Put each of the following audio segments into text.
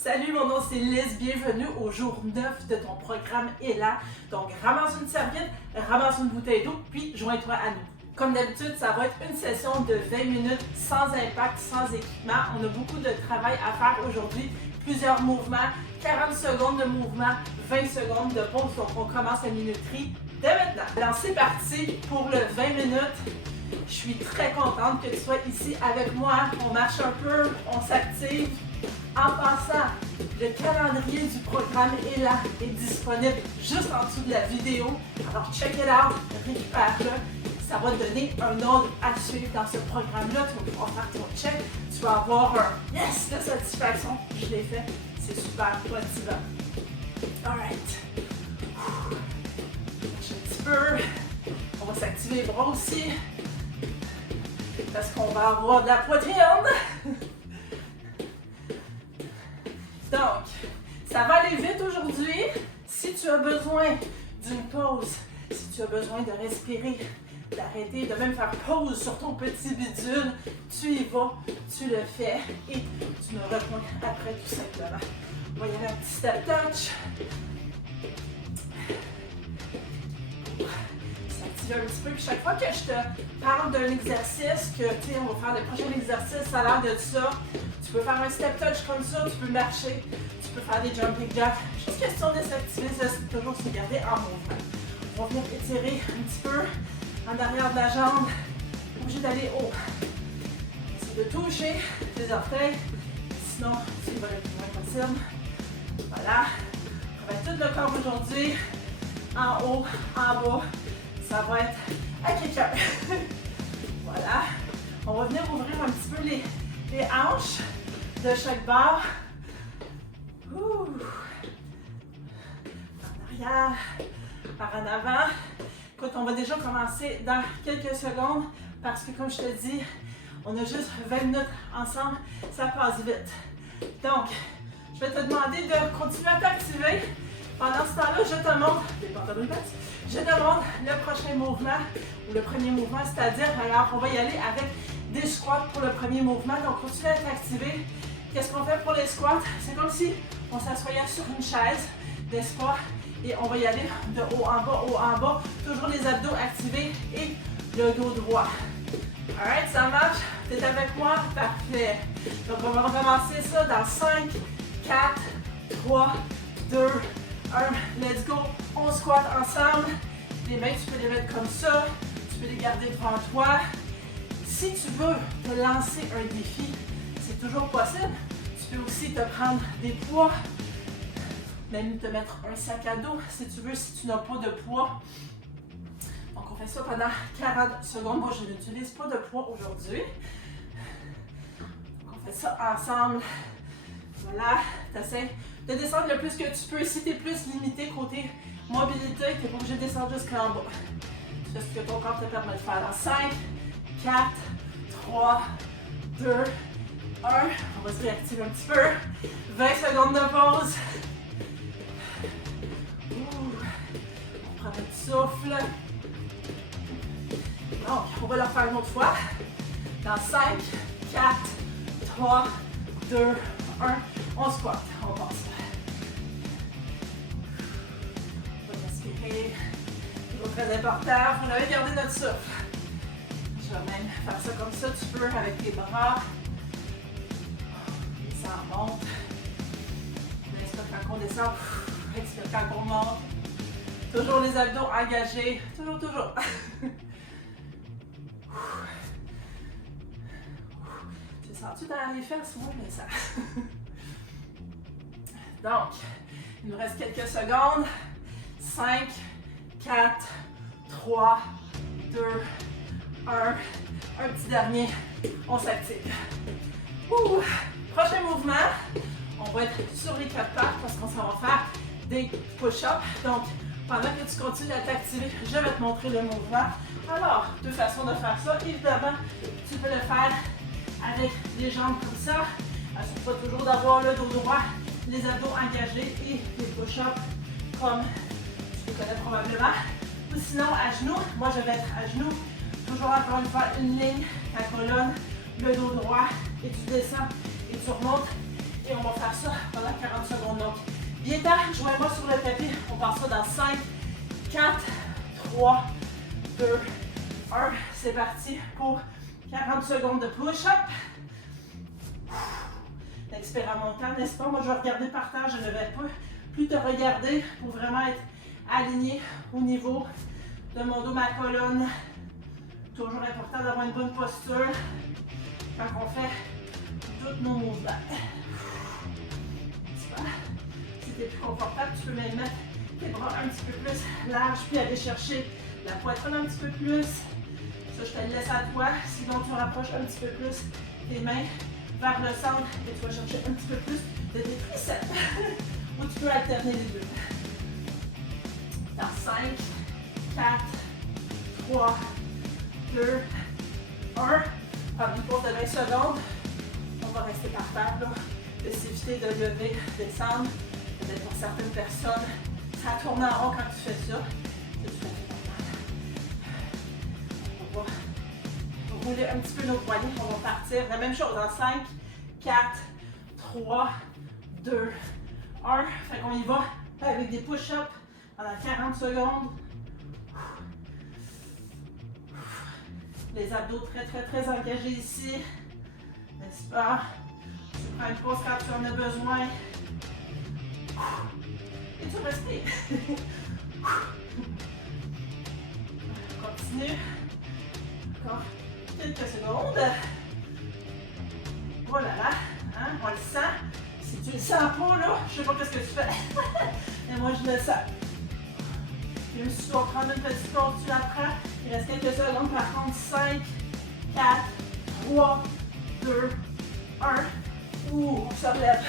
Salut, mon nom c'est Liz, bienvenue au jour 9 de ton programme ELA. Donc ramasse une serviette, ramasse une bouteille d'eau, puis joins-toi à nous. Comme d'habitude, ça va être une session de 20 minutes sans impact, sans équipement. On a beaucoup de travail à faire aujourd'hui, plusieurs mouvements, 40 secondes de mouvement, 20 secondes de pause. Donc on commence la minuterie dès maintenant. Alors c'est parti pour le 20 minutes. Je suis très contente que tu sois ici avec moi. On marche un peu, on s'active. En passant, le calendrier du programme ELA est disponible juste en dessous de la vidéo. Alors check it out, récupère-le. Ça va te donner un ordre à suivre dans ce programme-là. Tu vas pouvoir faire ton check. Tu vas avoir un yes de satisfaction. Je l'ai fait. C'est super motivant. Alright. Marche un petit peu. On va s'activer les bras aussi. Parce qu'on va avoir de la poitrine. Donc, ça va aller vite aujourd'hui. Si tu as besoin d'une pause, si tu as besoin de respirer, d'arrêter, de même faire pause sur ton petit bidule, tu y vas, tu le fais et tu me rejoins après tout simplement. On va y aller un petit step touch. S'activer un petit peu. Puis chaque fois que je te parle d'un exercice, que tu sais, on va faire le prochain exercice, ça a l'air de ça. Tu peux faire un step touch comme ça, tu peux marcher, tu peux faire des jumping jacks. Juste question de s'activer, ça c'est toujours se garder en mouvement. On va venir étirer un petit peu en arrière de la jambe, obligé d'aller haut. Essaye de toucher les orteils, sinon tu vas le plus loin possible. Voilà. On va tout le corps aujourd'hui, en haut, en bas. Ça va être à quelqu'un. Voilà. On va venir ouvrir un petit peu les hanches de chaque barre. Ouh. En arrière, par en avant. Écoute, on va déjà commencer dans quelques secondes parce que comme je te dis, on a juste 20 minutes ensemble, ça passe vite. Donc, je vais te demander de continuer à t'activer. Pendant ce temps-là, je te montre, je te montre le prochain mouvement ou le premier mouvement, c'est-à-dire, alors on va y aller avec des squats pour le premier mouvement. Donc, continue à t'activer. Qu'est-ce qu'on fait pour les squats? C'est comme si on s'assoyait sur une chaise, n'est-ce pas? Et on va y aller de haut en bas. Toujours les abdos activés et le dos droit. Alright, ça marche? T'es avec moi? Parfait. Donc, on va recommencer ça dans 5, 4, 3, 2, 1. Let's go. On squatte ensemble. Les mains, tu peux les mettre comme ça. Tu peux les garder devant toi. Si tu veux te lancer un défi, c'est toujours possible. Tu peux aussi te prendre des poids, même te mettre un sac à dos si tu veux, si tu n'as pas de poids. Donc on fait ça pendant 40 secondes. Moi, je n'utilise pas de poids aujourd'hui. Donc on fait ça ensemble. Voilà, tu essaies de descendre le plus que tu peux. Si tu es plus limité côté mobilité, tu n'es pas obligé de descendre jusqu'en bas. Tu fais ce que ton corps te permet de faire. Dans 5, 4, 3, 2, 1. On va se réactiver un petit peu. 20 secondes de pause. On prend un petit souffle. Donc, on va le refaire une autre fois. Dans 5, 4, 3, 2, 1. On squatte. On passe. On va respirer. C'est très important. On avait gardé notre souffle. Je vais même faire ça comme ça, tu peux avec tes bras. Et ça remonte. Inspire quand on descend. Expire quand on monte. Toujours les abdos engagés. Toujours. Tu sens-tu dans les fesses? Oui, mais ça. Donc, il nous reste quelques secondes. 5, 4, 3, 2, 1 petit dernier, on s'active. Prochain mouvement, on va être sur les 4 pattes parce qu'on s'en va faire des push-ups. Donc, pendant que tu continues à t'activer, je vais te montrer le mouvement. Alors, deux façons de faire ça. Évidemment, tu peux le faire avec les jambes comme ça. Assure-toi toujours d'avoir le dos droit, les abdos engagés et les push-ups comme tu le connais probablement. Ou sinon, à genoux. Moi, je vais être à genoux. Toujours encore une fois, une ligne, ta colonne, le dos droit, et tu descends et tu remontes. Et on va faire ça pendant 40 secondes. Donc, bien tard, joignez-moi sur le tapis. On part ça dans 5, 4, 3, 2, 1. C'est parti pour 40 secondes de push-up. Expire en montant, n'est-ce pas? Moi, je vais regarder par terre. Je ne vais pas plus te regarder pour vraiment être aligné au niveau de mon dos, ma colonne. Toujours important d'avoir une bonne posture quand on fait tous nos mouvements. Si tu es plus confortable, tu peux même mettre tes bras un petit peu plus larges, puis aller chercher la poitrine un petit peu plus. Ça, je te le laisse à toi. Sinon, tu rapproches un petit peu plus tes mains vers le centre et tu vas chercher un petit peu plus de tes triceps. Ou tu peux alterner les deux. Dans 5, 4, 3, 2, 1. Prends une pause de 20 secondes. On va rester par terre, là. De s'éviter de lever, descendre. Peut-être pour certaines personnes, ça tourne en rond quand tu fais ça. C'est tout à fait normal. On va rouler un petit peu nos poignets. On va partir. La même chose dans 5, 4, 3, 2, 1. Fait qu'on y va avec des push-ups pendant 40 secondes. Les abdos très, très, très engagés ici. N'est-ce pas? Tu prends une pause quand tu en as besoin. Et tu respires. Continue. Encore quelques secondes. Oh là là, hein, on le sent. Si tu le sens pas, là, je sais pas qu'est-ce que tu fais. Mais moi, je le sens. Même si tu dois prendre une petite pause, tu la prends. Il reste quelques secondes. Par contre, 5, 4, 3, 2, 1. Ouh, on se relève.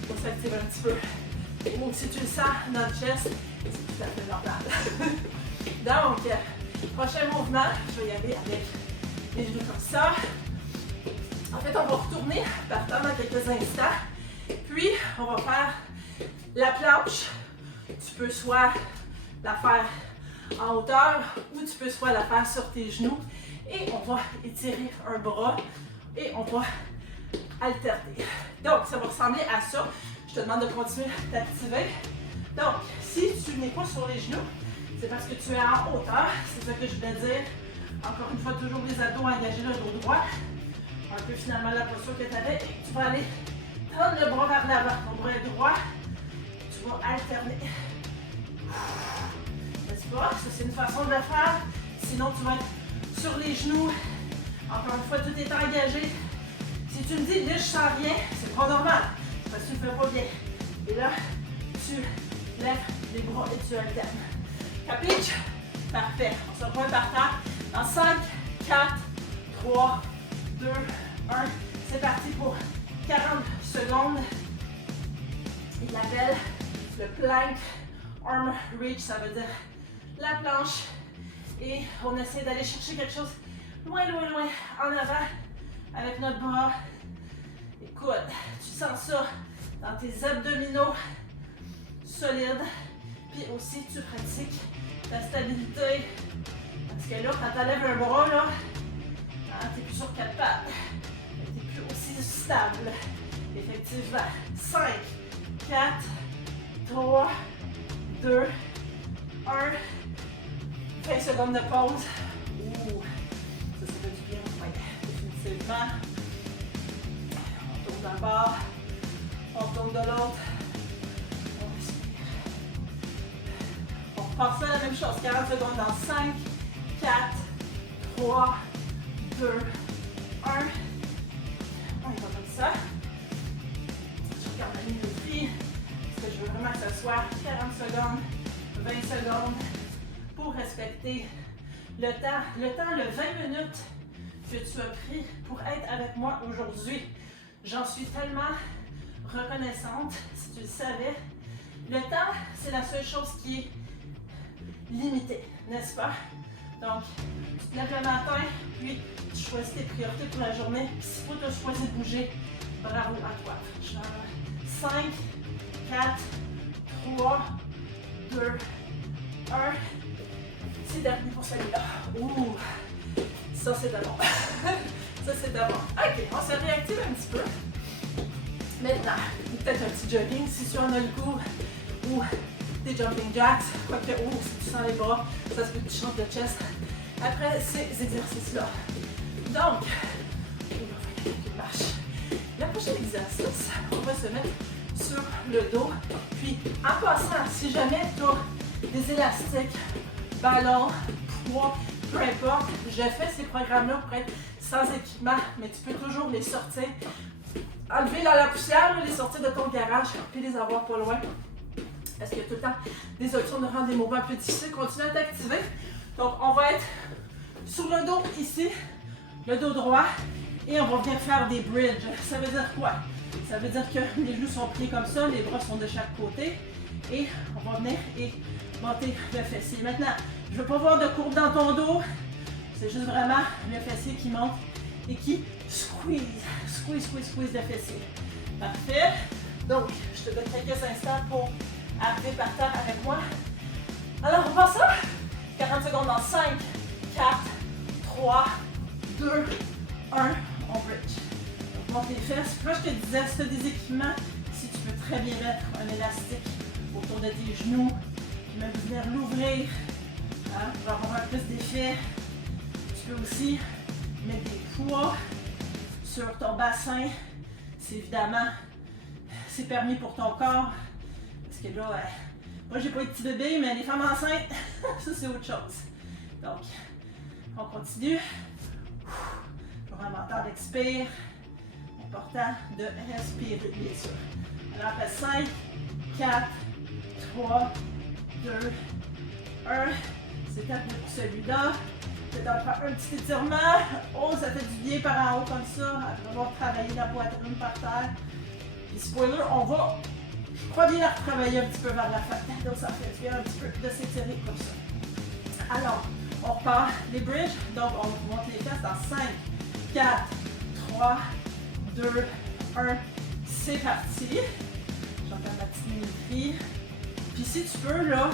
Il faut s'activer un petit peu. Ou si tu le sens dans le chest, c'est tout à fait normal. Donc, prochain mouvement, je vais y aller avec les genoux comme ça. En fait, on va retourner par terre dans quelques instants. Puis, on va faire la planche. Tu peux soit la faire en hauteur ou tu peux soit la faire sur tes genoux. Et on va étirer un bras et on va alterner. Donc, ça va ressembler à ça. Je te demande de continuer à t'activer. Donc, si tu n'es pas sur les genoux, c'est parce que tu es en hauteur. C'est ça que je voulais dire. Encore une fois, toujours les abdos engagés, le dos droit. Un peu finalement la posture que tu avais. Et tu vas aller prendre le bras vers l'avant. Ton bras est droit. Tu vas alterner. N'est-ce pas? Ça, c'est une façon de le faire. Sinon, tu vas être sur les genoux. Encore une fois, tout est engagé. Si tu me dis, là, je sens rien, c'est pas normal. Parce que tu ne fais pas bien. Et là, tu lèves les bras et tu alternes. Capiche? Parfait. On se revoit par terre. Dans 5, 4, 3, 2, 1. C'est parti pour 40 secondes. Il l'appelle le plank arm reach. Ça veut dire la planche. Et on essaie d'aller chercher quelque chose loin, loin, loin en avant avec notre bras. Écoute, tu sens ça dans tes abdominaux solides. Puis aussi, tu pratiques ta stabilité. Parce que là, quand tu enlèves un bras, là, hein, tu n'es plus sur 4 pattes. Tu n'es plus aussi stable. Effectivement. 5, 4, 3, 2, 1. 20 secondes de pause. Ouh, ça fait du bien. Oui, définitivement. On tourne d'un bord. On tourne de l'autre. On respire. On repart ça la même chose. 40 secondes dans 5, 4, 3, 2, 1. On y va comme ça. Je regarde la minuterie. Parce que je veux vraiment que ça soit 40 secondes, 20 secondes pour respecter le temps. Le 20 minutes que tu as pris pour être avec moi aujourd'hui. J'en suis tellement reconnaissante, si tu le savais. Le temps, c'est la seule chose qui est limitée, n'est-ce pas? Donc, tu te lèves le matin, puis tu choisis tes priorités pour la journée. Puis si tu as choisi de bouger, bravo à toi. 5, 4, 3, 2, 1. C'est dernier pour celui-là. Ouh, ça c'est de bon. Ça c'est de bon. Ok, on se réactive un petit peu. Maintenant, peut-être un petit jogging si tu en as le goût, ou des jumping jacks, quoique, ou si tu sens les bras, ça se peut que tu chantes le chest après ces exercices-là. Donc, on va faire quelques marches. Le prochain exercice, on va se mettre sur le dos. Puis, en passant, si jamais tu as des élastiques, ballons, poids, peu importe, je fais ces programmes-là pour être sans équipement, mais tu peux toujours les sortir, enlever la poussière, les sortir de ton garage, puis les avoir pas loin. Parce qu'il y a tout le temps des options de rendre des mouvements plus difficiles. Continue à t'activer. Donc, on va être sur le dos ici, le dos droit, et on va venir faire des bridges. Ça veut dire quoi? Ça veut dire que les genoux sont pliés comme ça, les bras sont de chaque côté, et on va venir et monter le fessier. Maintenant, je ne veux pas voir de courbe dans ton dos, c'est juste vraiment le fessier qui monte et qui squeeze le fessier. Parfait. Donc, je te donne quelques instants pour arriver par terre avec moi. Alors, on passe ça. 40 secondes dans 5, 4, 3, 2, 1. On bridge. Donc, monte les fesses. Là, je te disais, si tu as des équipements, si tu peux très bien mettre un élastique autour de tes genoux, puis même venir l'ouvrir, hein, pour avoir un plus d'effet. Tu peux aussi mettre des poids sur ton bassin. C'est évidemment, c'est permis pour ton corps. Parce que là, moi j'ai pas eu de petit bébé, mais les femmes enceintes, ça c'est autre chose. Donc, on continue. Pour un mental d'expire. Important de respirer, bien sûr. Alors après 5, 4, 3, 2, 1. C'est terminé pour celui-là. Peut-être en faire un petit étirement. Oh, ça fait du bien par en haut comme ça. Après avoir travaillé la poitrine par terre. Puis spoiler, on va, je crois bien la retravailler un petit peu vers la fin. Donc ça fait du bien un petit peu de s'étirer comme ça. Alors, on repart les bridges. Donc on monte les fesses dans 5, 4, 3, 2, 1. C'est parti. J'entends ma petite minuterie. Puis si tu peux, là,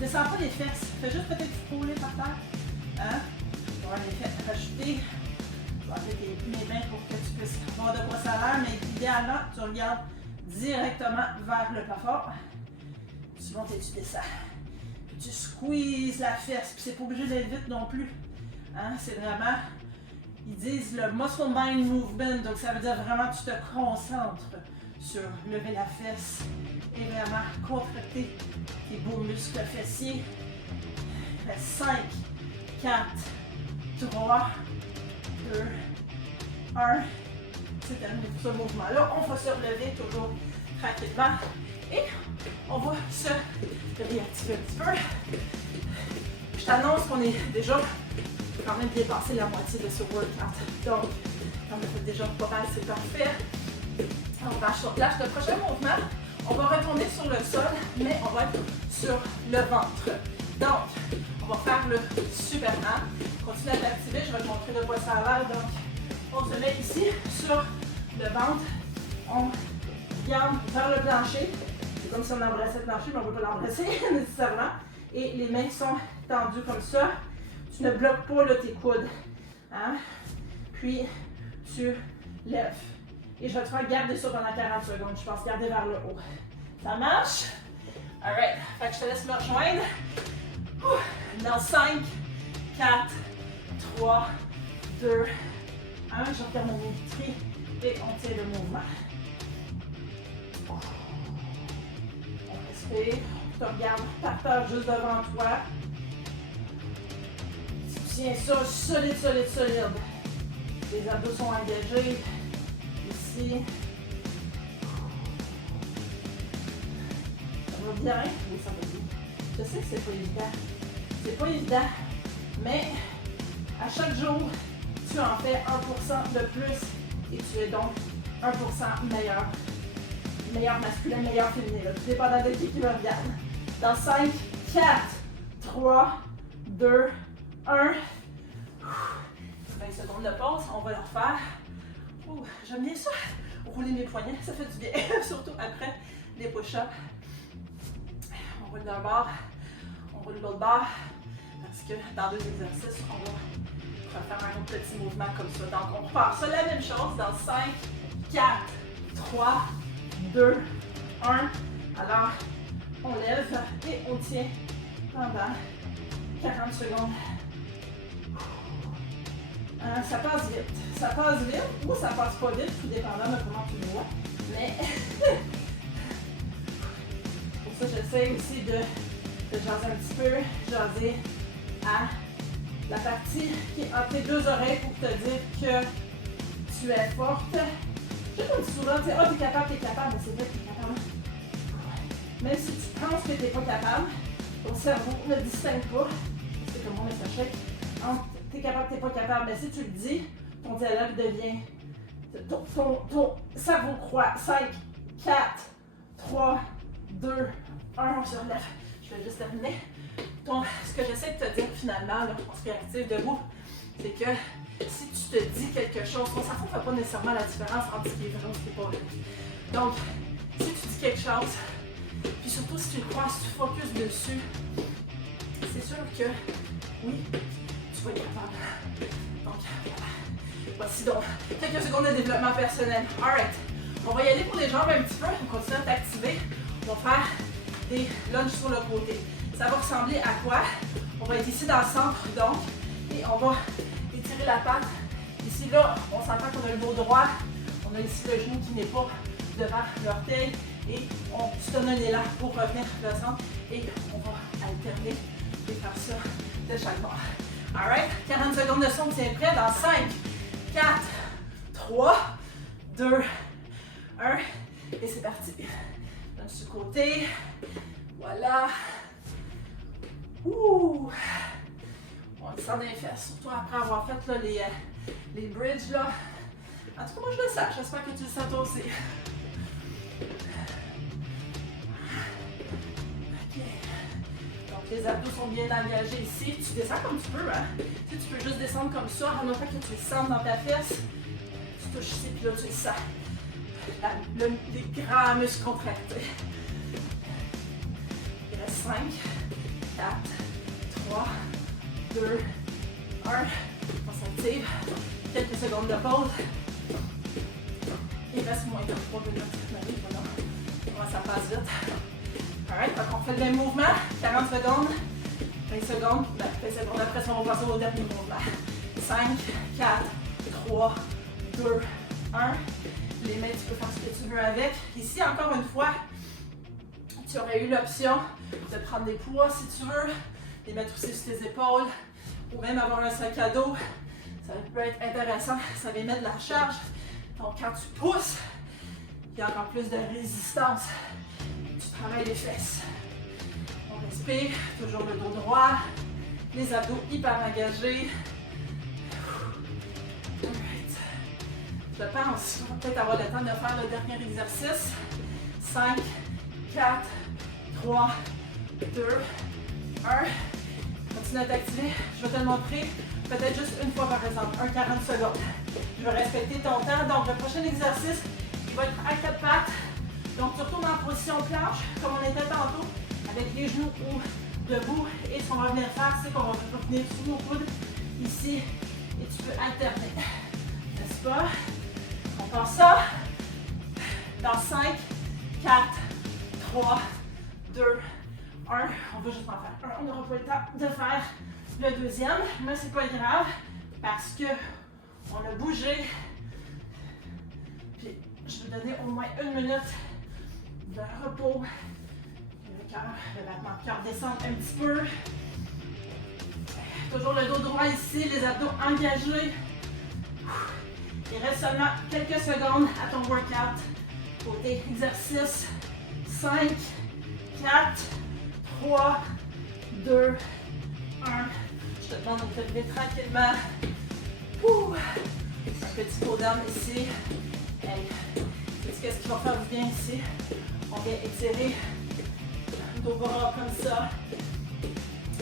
descends pas les fesses. Fais juste peut-être rouler par terre. Hein? Tu vas les fesses rajouter. Je vais enlever mes mains pour que tu puisses voir de quoi ça a l'air, mais idéalement, tu regardes directement vers le plafond. Tu montes et tu descends. Puis tu squeezes la fesse. Puis c'est pas obligé d'être vite non plus. Hein? C'est vraiment, ils disent le muscle mind movement. Donc ça veut dire vraiment que tu te concentres sur lever la fesse et vraiment contracter tes beaux muscles fessiers. 5, 4, 3, 2, 1. C'est terminé pour ce mouvement-là. On va se relever toujours tranquillement et on va se réactiver un petit peu. Je t'annonce qu'on est déjà quand même bien passé la moitié de ce workout. Donc, on a fait déjà pas mal, c'est parfait. On marche sur place. Le prochain mouvement, on va retourner sur le sol, mais on va être sur le ventre. Donc, on va faire le Superman. Continue à t'activer, je vais te montrer de quoi ça a l'air. Donc, on se met ici sur le ventre. On garde vers le plancher. C'est comme si on embrassait le plancher, mais on ne peut pas l'embrasser nécessairement. Et les mains sont tendues comme ça. Tu ne bloques pas là, tes coudes. Hein? Puis, tu lèves. Et je vais te faire garder ça pendant 40 secondes. Je pense garder vers le haut. Ça marche? Alright. Fait que je te laisse me rejoindre. Dans 5, 4, 3, 2, 1. Je regarde mon tri et on tient le mouvement. On respire. Tu regardes par terre juste devant toi. Tu tiens ça solide, solide, solide. Les abdos sont engagés. Ici. Ça va bien? Oui, ça va bien. Je sais que c'est pas évident. C'est pas évident, mais à chaque jour, tu en fais 1% de plus et tu es donc 1% meilleur. Meilleur masculin, meilleur féminin. Tout dépendant de qui me regarde. Dans 5, 4, 3, 2, 1. 20 secondes de pause, on va le refaire. J'aime bien ça, rouler mes poignets, ça fait du bien, surtout après les push-ups. On roule d'un bord, on roule de l'autre bord, parce que dans 2 exercices, on va faire un autre petit mouvement comme ça. Donc on repart ça, la même chose, dans 5, 4, 3, 2, 1. Alors, on lève et on tient pendant 40 secondes. Ça passe vite. Ça passe vite ou ça passe pas vite, tout dépendant de comment tu le vois. Mais pour ça, j'essaie aussi de jaser un petit peu, jaser à la partie qui est entre tes deux oreilles pour te dire que tu es forte. Je sais comme souvent, tu sais, oh, t'es capable, mais c'est vrai que t'es capable. Même si tu penses que t'es pas capable, ton cerveau ne distingue pas, c'est comme mon message, entre t'es capable, t'es pas capable, mais si tu le dis, ton dialogue devient, ton cerveau croit. 5, 4, 3, 2, 1, on se relève. Je vais juste terminer. Ce que j'essaie de te dire finalement, là, en active debout, c'est que si tu te dis quelque chose, ton cerveau ne fait pas nécessairement la différence entre ce qui est vrai et ce qui n'est pas vrai. Donc, si tu dis quelque chose, puis surtout si tu le crois, si tu focuses dessus, c'est sûr que oui, tu vas être capable. Donc, voilà. Voici donc quelques secondes de développement personnel. Alright, on va y aller pour les jambes un petit peu, on continue à t'activer. On va faire des lunges sur le côté. Ça va ressembler à quoi? On va être ici dans le centre, donc, et on va étirer la patte. Ici, là, on s'entend qu'on a le dos droit. On a ici le genou qui n'est pas devant l'orteil. Et on se donne un élan pour revenir vers le centre. Et on va alterner et faire ça de chaque bord. Alright, 40 secondes de son, tiens prêt dans 5, 4, 3, 2, 1. Et c'est parti. Donne du côté. Voilà. Ouh! On le sent dans les fesses, surtout après avoir fait là, les bridges. Là. En tout cas, moi je le sens. J'espère que tu le sens toi aussi. OK. Donc les abdos sont bien engagés ici. Tu descends comme tu peux. Hein? Tu peux juste descendre comme ça. En même temps que tu le sens dans ta fesse, tu touches ici, puis là tu le sens. Les grands muscles contractés. Il reste 5, 4, 3, 2, 1. On s'active. Quelques secondes de pause. Il reste moins de 3 minutes. Comment ça passe vite. Alright, donc on fait le même mouvement. 40 secondes. 20 secondes. 20 secondes après ça, on va passer au dernier mouvement. 5, 4, 3, 2, 1. Les mains, tu peux faire ce que tu veux avec. Ici, encore une fois, tu aurais eu l'option de prendre des poids si tu veux, les mettre aussi sur tes épaules, ou même avoir un sac à dos. Ça peut être intéressant, ça va mettre de la charge. Donc quand tu pousses, il y a encore plus de résistance. Tu travailles les fesses. On respire, toujours le dos droit, les abdos hyper engagés. Alright. Je pense qu'on va peut-être avoir le temps de faire le dernier exercice. 5, 4, 3, 2, 1. Continue à t'activer. Je vais te le montrer peut-être juste une fois par exemple, 40 secondes. Je vais respecter ton temps. Donc le prochain exercice, il va être à 4 pattes. Donc tu retournes en position planche, comme on était tantôt, avec les genoux ou debout. Et ce qu'on va venir faire, c'est qu'on va revenir sous nos coudes ici. Et tu peux alterner. N'est-ce pas? On passe ça dans 5, 4, 3, 2, 1. On va juste en faire un. On n'aura pas le temps de faire le deuxième, mais c'est pas grave parce que on a bougé. Puis je vais donner au moins 1 minute de repos. Le battement de cœur descend un petit peu. Toujours le dos droit ici, les abdos engagés. Il reste seulement quelques secondes à ton workout. Côté exercice. 5, 4, 3, 2, 1. Je te demande de te lever tranquillement. Un petit pot d'âme ici. Hey. Qu'est-ce qui va faire du bien ici? On vient étirer nos bras comme ça.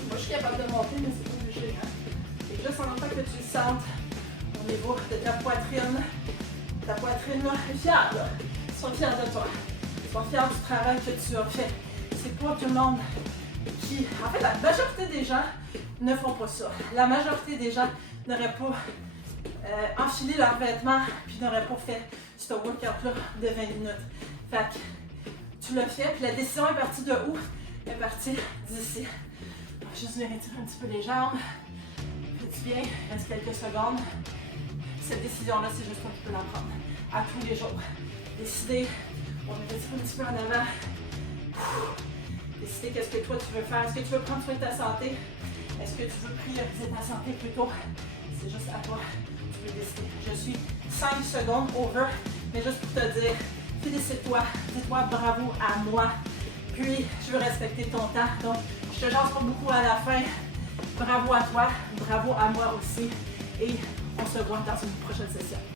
Moi, je suis capable de monter, mais c'est pas obligé. Hein? C'est juste en même temps que tu le sentes au niveau de ta poitrine. Ta poitrine, là, est fière, là. Sois fier de toi. Sois fier du travail que tu as fait. C'est pas tout le monde qui... En fait, la majorité des gens ne font pas ça. La majorité des gens n'auraient pas enfilé leurs vêtements puis n'auraient pas fait ce workout-là de 20 minutes. Fait que tu l'as fait, puis la décision est partie de où? Elle est partie d'ici. On va juste venir étirer un petit peu les jambes. Fais-tu bien? Il reste quelques secondes. Cette décision-là, c'est juste toi qui peux la prendre à tous les jours. Décider, on va étirer un petit peu en avant. Décider qu'est-ce que toi tu veux faire. Est-ce que tu veux prendre soin de ta santé? Est-ce que tu veux prioriser ta santé plutôt? C'est juste à toi. Tu peux décider. Je suis 5 secondes over, mais juste pour te dire, félicite-toi, dis-toi bravo à moi. Puis, je veux respecter ton temps. Donc, je te jase pas beaucoup à la fin. Bravo à toi, bravo à moi aussi. Et on se voit dans une prochaine session.